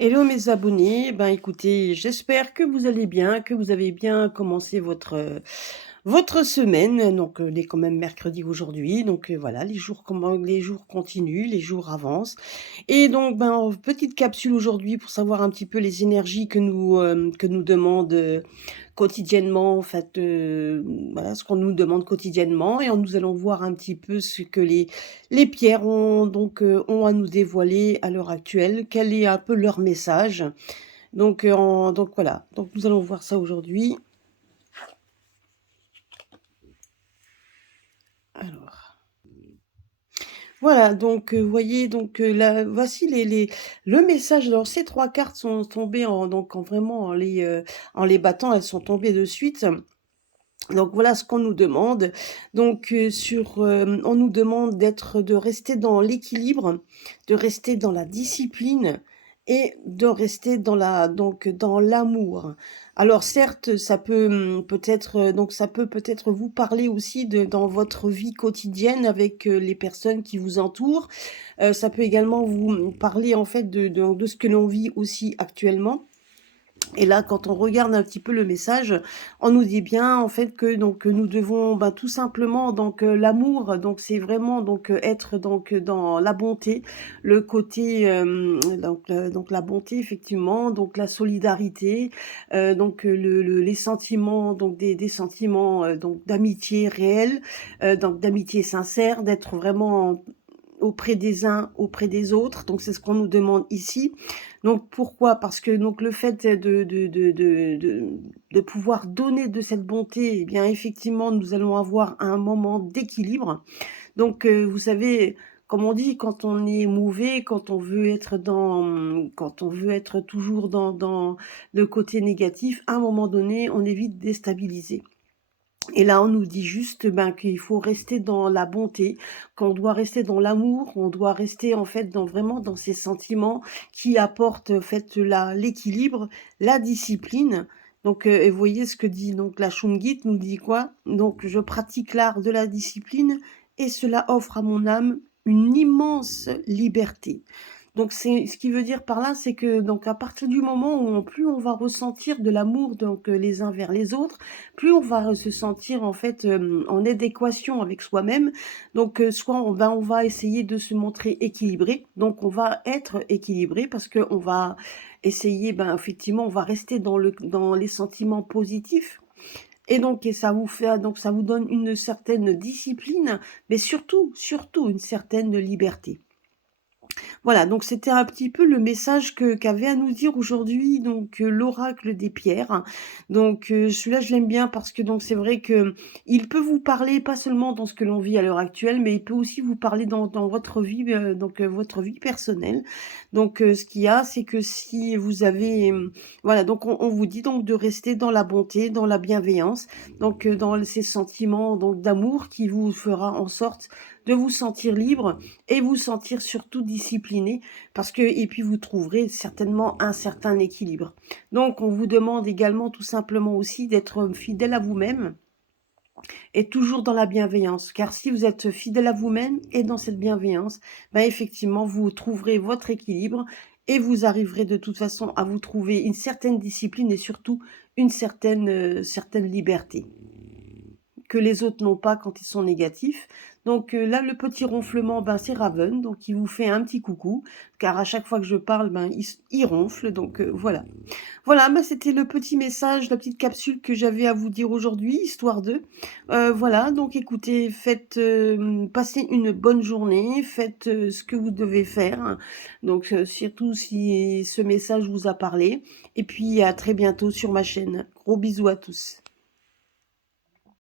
Hello mes abonnés, ben écoutez, j'espère que vous allez bien, que vous avez bien commencé votre semaine. Donc on est quand même mercredi aujourd'hui, donc voilà, les jours continuent, les jours avancent. Et donc ben petite capsule aujourd'hui pour savoir un petit peu les énergies que nous demande quotidiennement, en fait, voilà, ce qu'on nous demande quotidiennement, et nous allons voir un petit peu ce que les pierres ont à nous dévoiler à l'heure actuelle, quel est un peu leur message. Donc voilà, donc nous allons voir ça aujourd'hui. Alors, voilà, donc vous voyez, donc là, voici le message. Alors ces 3 cartes sont tombées en vraiment en les battant, elles sont tombées de suite. Donc voilà ce qu'on nous demande. Donc on nous demande de rester dans l'équilibre, de rester dans la discipline et de rester dans l'amour. Alors certes, ça peut ça peut peut-être vous parler aussi dans votre vie quotidienne avec les personnes qui vous entourent. Ça peut également vous parler en fait de ce que l'on vit aussi actuellement. Et là, quand on regarde un petit peu le message, on nous dit bien en fait que nous devons tout simplement l'amour. Donc c'est vraiment être dans la bonté, le côté donc la bonté effectivement, donc la solidarité, les sentiments des sentiments donc d'amitié réelle, donc d'amitié sincère, d'être vraiment auprès des uns, auprès des autres. Donc c'est ce qu'on nous demande ici. Donc pourquoi? Parce que donc le fait de pouvoir donner de cette bonté, eh bien effectivement, nous allons avoir un moment d'équilibre. Donc vous savez, comme on dit, quand on est mauvais, quand on veut être toujours dans le côté négatif, à un moment donné, on est vite déstabilisé. Et là, on nous dit juste qu'il faut rester dans la bonté, qu'on doit rester dans l'amour, on doit rester en fait vraiment dans ces sentiments qui apportent en fait l'équilibre, la discipline. Donc, et vous voyez ce que dit donc la Shungit nous dit quoi? Donc, je pratique l'art de la discipline et cela offre à mon âme une immense liberté. Donc c'est ce qui veut dire par là, c'est que donc à partir du moment où plus on va ressentir de l'amour les uns vers les autres, plus on va se sentir en fait en adéquation avec soi-même. Donc soit on va essayer de se montrer équilibré. Donc on va être équilibré parce que on va essayer effectivement on va rester dans les sentiments positifs. Et ça vous donne une certaine discipline, mais surtout une certaine liberté. Voilà, donc c'était un petit peu le message qu'avait à nous dire aujourd'hui l'oracle des pierres. Donc celui-là je l'aime bien parce que donc c'est vrai que il peut vous parler pas seulement dans ce que l'on vit à l'heure actuelle, mais il peut aussi vous parler dans votre vie votre vie personnelle. Donc ce qu'il y a, c'est que si vous avez voilà, donc on vous dit donc de rester dans la bonté, dans la bienveillance, donc dans ces sentiments donc d'amour qui vous fera en sorte de vous sentir libre et vous sentir surtout discipliné et puis vous trouverez certainement un certain équilibre. Donc on vous demande également tout simplement aussi d'être fidèle à vous-même et toujours dans la bienveillance, car si vous êtes fidèle à vous-même et dans cette bienveillance, effectivement vous trouverez votre équilibre et vous arriverez de toute façon à vous trouver une certaine discipline et surtout une certaine liberté que les autres n'ont pas quand ils sont négatifs. Donc là, le petit ronflement, c'est Raven, donc il vous fait un petit coucou, car à chaque fois que je parle, il ronfle, donc voilà. Voilà, c'était le petit message, la petite capsule que j'avais à vous dire aujourd'hui, histoire de. Voilà, donc écoutez, passez une bonne journée, faites ce que vous devez faire, hein. Donc surtout si ce message vous a parlé, et puis à très bientôt sur ma chaîne. Gros bisous à tous.